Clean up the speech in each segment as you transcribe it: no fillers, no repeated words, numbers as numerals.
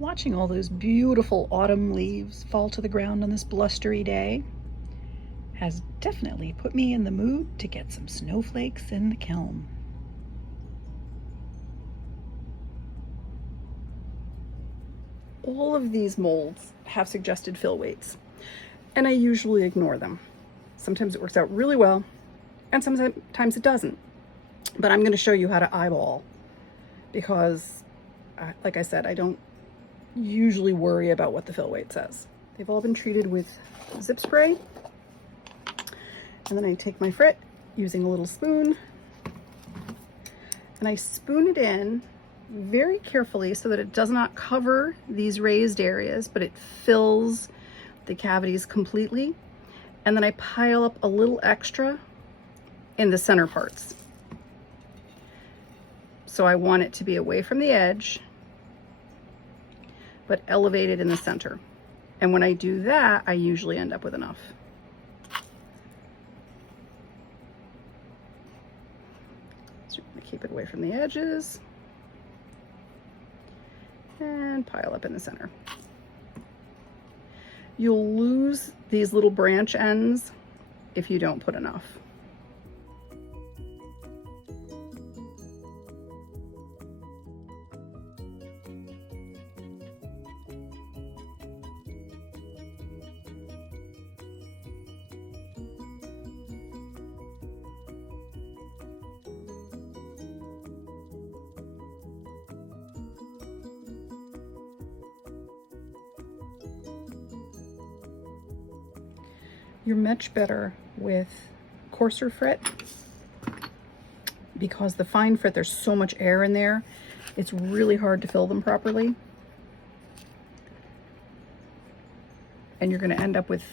Watching all those beautiful autumn leaves fall to the ground on this blustery day has definitely put me in the mood to get some snowflakes in the kiln. All of these molds have suggested fill weights, and I usually ignore them. Sometimes it works out really well, and sometimes it doesn't. But I'm going to show you how to eyeball because, like I said, I don't usually worry about what the fill weight says. They've all been treated with zip spray. And then I take my frit using a little spoon and I spoon it in very carefully so that it does not cover these raised areas, but it fills the cavities completely. And then I pile up a little extra in the center parts. So I want it to be away from the edge, but elevated in the center. And when I do that, I usually end up with enough. So you're gonna keep it away from the edges and pile up in the center. You'll lose these little branch ends if you don't put enough. You're much better with coarser frit because the fine frit, there's so much air in there, it's really hard to fill them properly. And you're going to end up without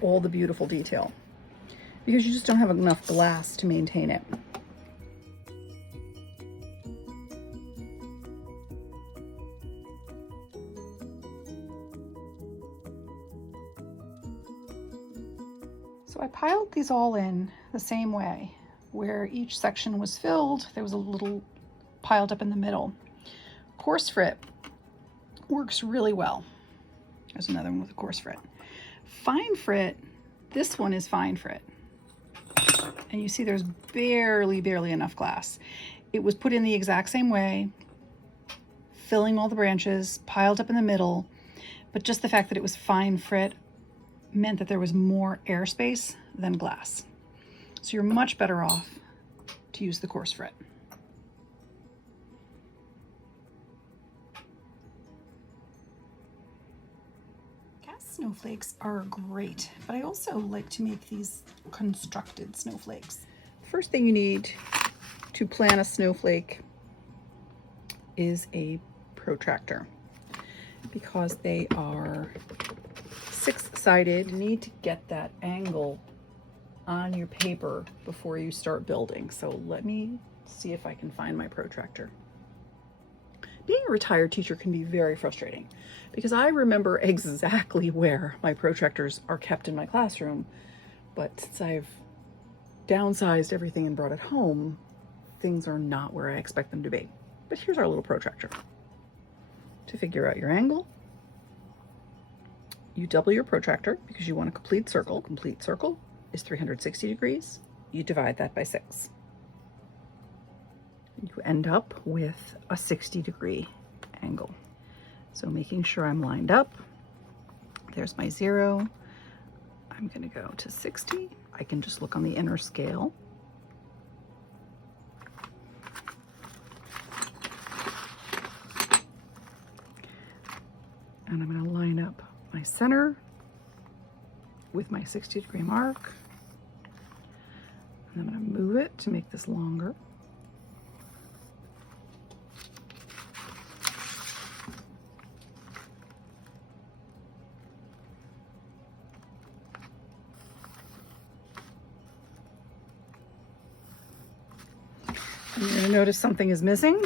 all the beautiful detail because you just don't have enough glass to maintain it. So I piled these all in the same way. Where each section was filled, there was a little piled up in the middle. Coarse frit works really well. There's another one with a coarse frit. Fine frit, this one is fine frit. And you see there's barely enough glass. It was put in the exact same way, filling all the branches, piled up in the middle, but just the fact that it was fine frit meant that there was more airspace than glass. So you're much better off to use the coarse frit. Cast snowflakes are great, but I also like to make these constructed snowflakes. First thing you need to plan a snowflake is a protractor because they are six-sided. You need to get that angle on your paper before you start building. So let me see if I can find my protractor. Being a retired teacher can be very frustrating because I remember exactly where my protractors are kept in my classroom, but since I've downsized everything and brought it home, things are not where I expect them to be. But here's our little protractor. To figure out your angle, you double your protractor because you want a complete circle. Complete circle is 360 degrees. You divide that by 6. You end up with a 60-degree angle. So making sure I'm lined up. There's my 0. I'm going to go to 60. I can just look on the inner scale. And I'm going to line up my center with my 60-degree mark. And I'm going to move it to make this longer. And you're going to notice something is missing.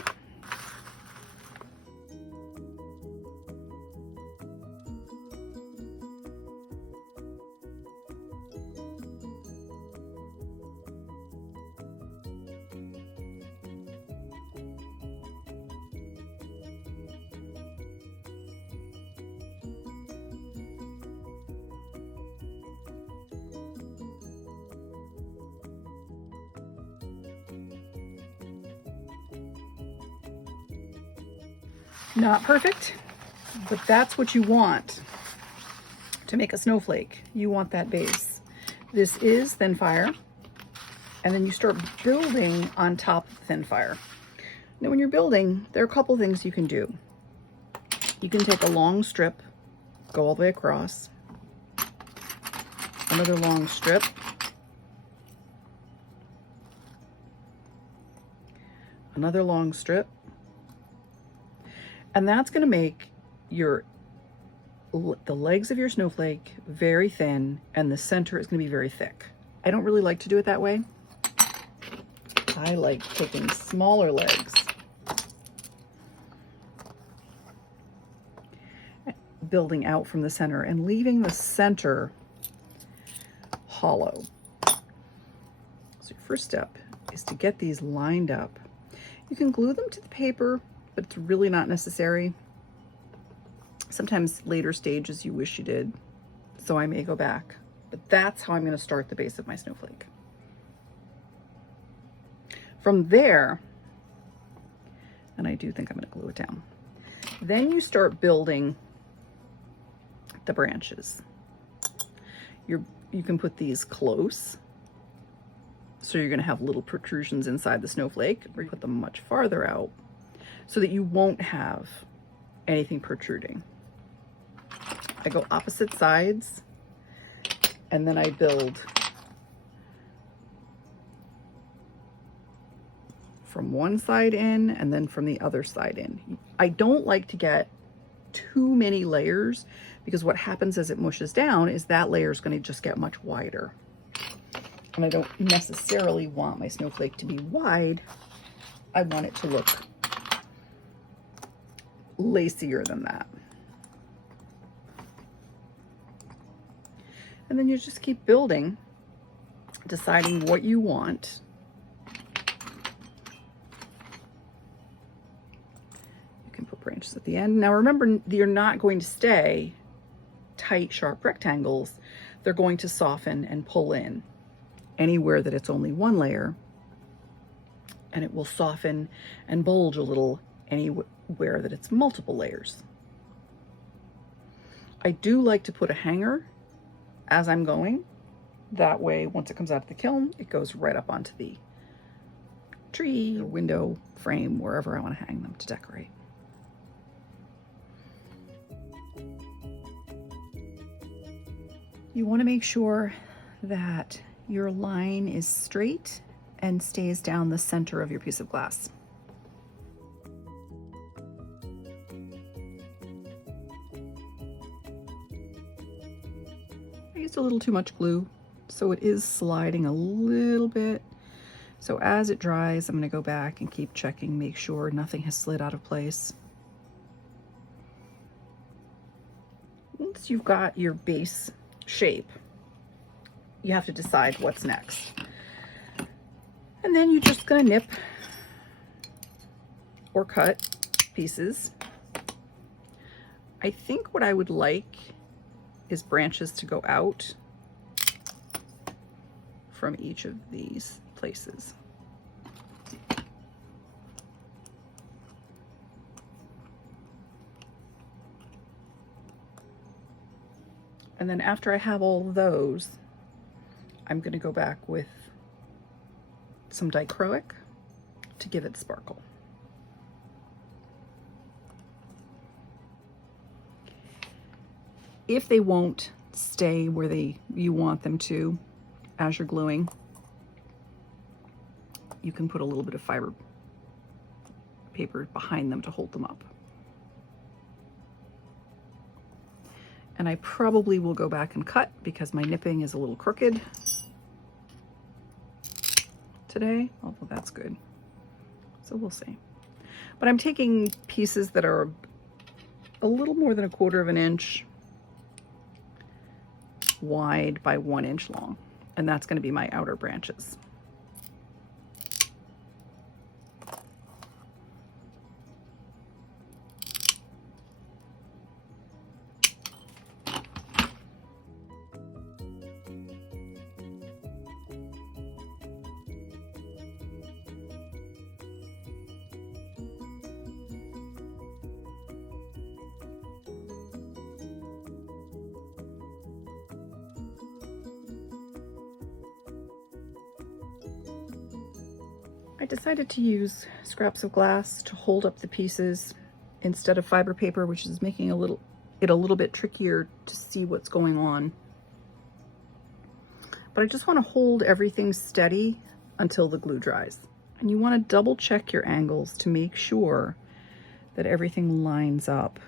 Not perfect, but that's what you want to make a snowflake. You want that base. This is thin fire, and then you start building on top of thin fire. Now when you're building, there are a couple things you can do. You can take a long strip, go all the way across, another long strip, another long strip, and that's going to make the legs of your snowflake very thin, and the center is going to be very thick. I don't really like to do it that way. I like taking smaller legs, building out from the center and leaving the center hollow. So your first step is to get these lined up. You can glue them to the paper, but it's really not necessary. Sometimes later stages you wish you did, so I may go back. But that's how I'm going to start the base of my snowflake. From there, and I do think I'm going to glue it down, then you start building the branches. You can put these close, so you're going to have little protrusions inside the snowflake, or you put them much farther out so that you won't have anything protruding. I go opposite sides, and then I build from one side in and then from the other side in. I don't like to get too many layers, because what happens as it mushes down is that layer is going to just get much wider. And I don't necessarily want my snowflake to be wide. I want it to look lacier than that. And then you just keep building, deciding what you want. You can put branches at the end. Now remember, you're not going to stay tight, sharp rectangles. They're going to soften and pull in anywhere that it's only one layer, and it will soften and bulge a little anywhere that it's multiple layers. I do like to put a hanger as I'm going. That way, once it comes out of the kiln, it goes right up onto the tree or window frame, wherever I want to hang them to decorate. You want to make sure that your line is straight and stays down the center of your piece of glass. I used a little too much glue, so it is sliding a little bit. So as it dries, I'm going to go back and keep checking, make sure nothing has slid out of place. Once you've got your base shape, you have to decide what's next. And then you're just going to nip or cut pieces. I think what I would like is branches to go out from each of these places. And then after I have all of those, I'm going to go back with some dichroic to give it sparkle. If they won't stay where you want them to as you're gluing, you can put a little bit of fiber paper behind them to hold them up. And I probably will go back and cut because my nipping is a little crooked today, although that's good. So we'll see. But I'm taking pieces that are a little more than 1/4 of an inch wide by 1 inch long, and that's going to be my outer branches. I decided to use scraps of glass to hold up the pieces instead of fiber paper, which is making it a little bit trickier to see what's going on. But I just want to hold everything steady until the glue dries. And you want to double check your angles to make sure that everything lines up.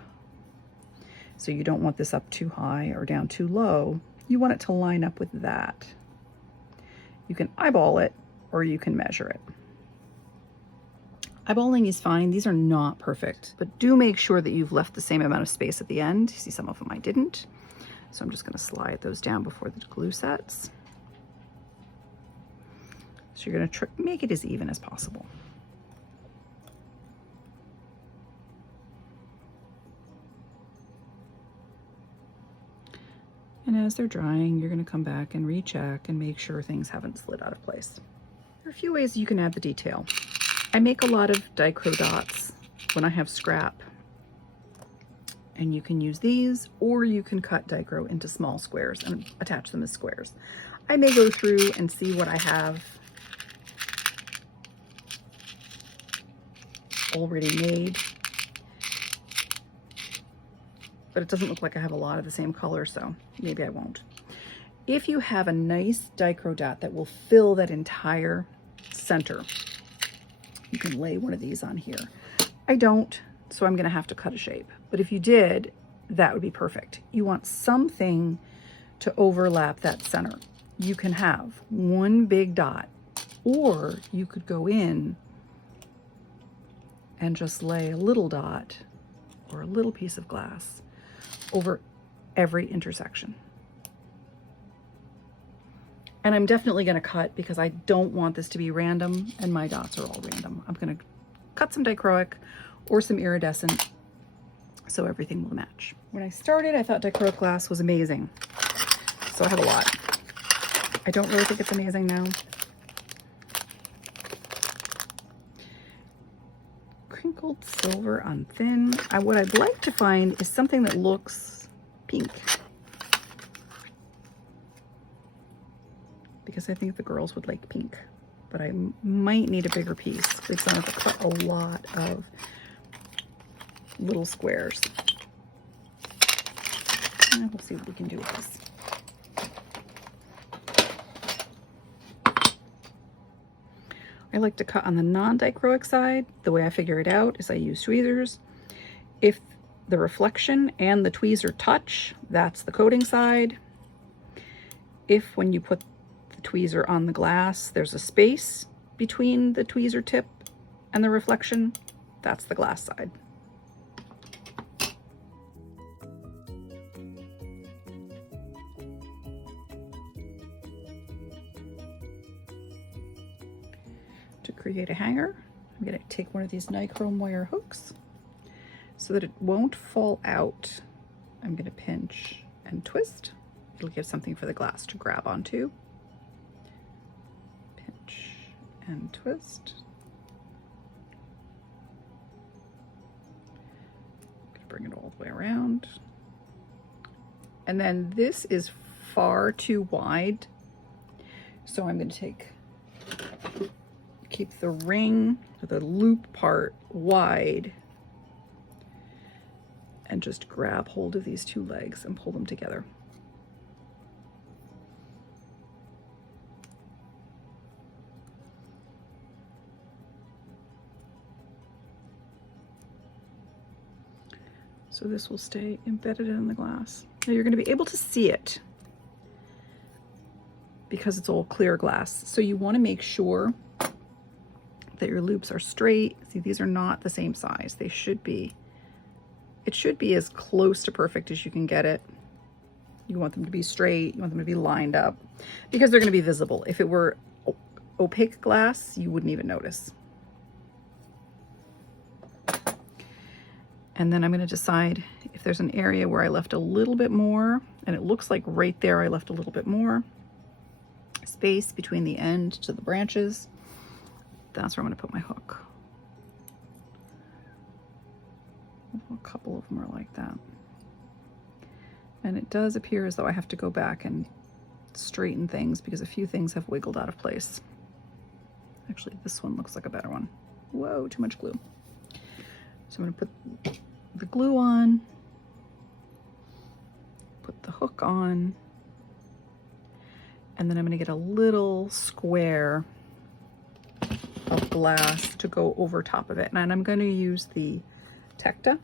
So you don't want this up too high or down too low. You want it to line up with that. You can eyeball it or you can measure it. Eyeballing is fine. These are not perfect, but do make sure that you've left the same amount of space at the end. You see some of them I didn't. So I'm just going to slide those down before the glue sets. So you're going to make it as even as possible. And as they're drying, you're going to come back and recheck and make sure things haven't slid out of place. There are a few ways you can add the detail. I make a lot of Dichro dots when I have scrap, and you can use these, or you can cut Dichro into small squares and attach them as squares. I may go through and see what I have already made, but it doesn't look like I have a lot of the same color, so maybe I won't. If you have a nice Dichro dot that will fill that entire center, you can lay one of these on here. I don't, so I'm gonna have to cut a shape. But if you did, that would be perfect. You want something to overlap that center. You can have one big dot, or you could go in and just lay a little dot or a little piece of glass over every intersection. And I'm definitely going to cut because I don't want this to be random, and my dots are all random. I'm going to cut some dichroic or some iridescent so everything will match. When I started, I thought dichroic glass was amazing, so I have a lot. I don't really think it's amazing now. Crinkled silver on thin. What I'd like to find is something that looks pink, because I think the girls would like pink, but I might need a bigger piece because I have to cut a lot of little squares. And we'll see what we can do with this. I like to cut on the non-dichroic side. The way I figure it out is I use tweezers. If the reflection and the tweezer touch, that's the coating side. If when you put the tweezer on the glass, there's a space between the tweezer tip and the reflection, that's the glass side. To create a hanger, I'm going to take one of these nichrome wire hooks so that it won't fall out. I'm going to pinch and twist. It'll give something for the glass to grab onto. Pinch and twist. Bring it all the way around. And then this is far too wide, so I'm going to keep the ring, or the loop part, wide, and just grab hold of these two legs and pull them together. So this will stay embedded in the glass. Now you're going to be able to see it because it's all clear glass. So you want to make sure that your loops are straight. See, these are not the same size. They should be. It should be as close to perfect as you can get it. You want them to be straight. You want them to be lined up because they're going to be visible. If it were opaque glass, you wouldn't even notice. And then I'm going to decide if there's an area where I left a little bit more, and it looks like right there I left a little bit more space between the end to the branches. That's where I'm going to put my hook. A couple of them are like that. And it does appear as though I have to go back and straighten things because a few things have wiggled out of place. Actually, this one looks like a better one. Whoa, too much glue. So I'm going to put the glue on, put the hook on, and then I'm going to get a little square of glass to go over top of it. And I'm going to use the Tecta.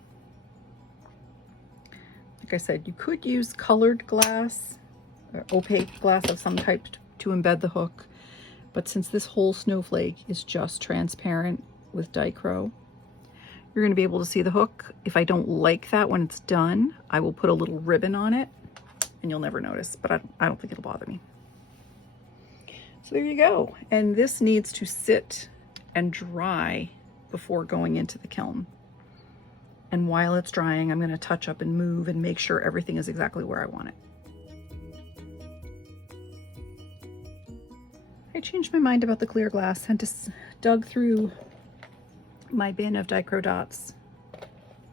Like I said, you could use colored glass or opaque glass of some type to embed the hook. But since this whole snowflake is just transparent with Dichro, you're going to be able to see the hook. If I don't like that when it's done, I will put a little ribbon on it and you'll never notice, but I don't think it'll bother me. So there you go. And this needs to sit and dry before going into the kiln. And while it's drying, I'm going to touch up and move and make sure everything is exactly where I want it. I changed my mind about the clear glass and just dug through my bin of Dichro dots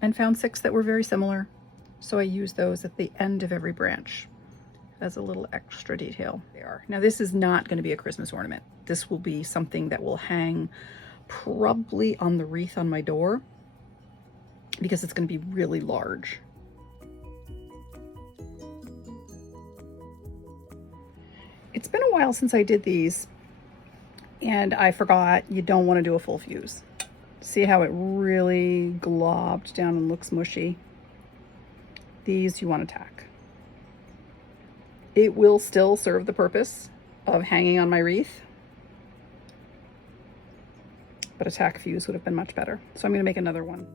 and found 6 that were very similar. So I used those at the end of every branch as a little extra detail. They are. Now this is not going to be a Christmas ornament. This will be something that will hang probably on the wreath on my door because it's going to be really large. It's been a while since I did these and I forgot you don't want to do a full fuse. See how it really globbed down and looks mushy? These you want to tack. It will still serve the purpose of hanging on my wreath, but a tack fuse would have been much better. So I'm going to make another one.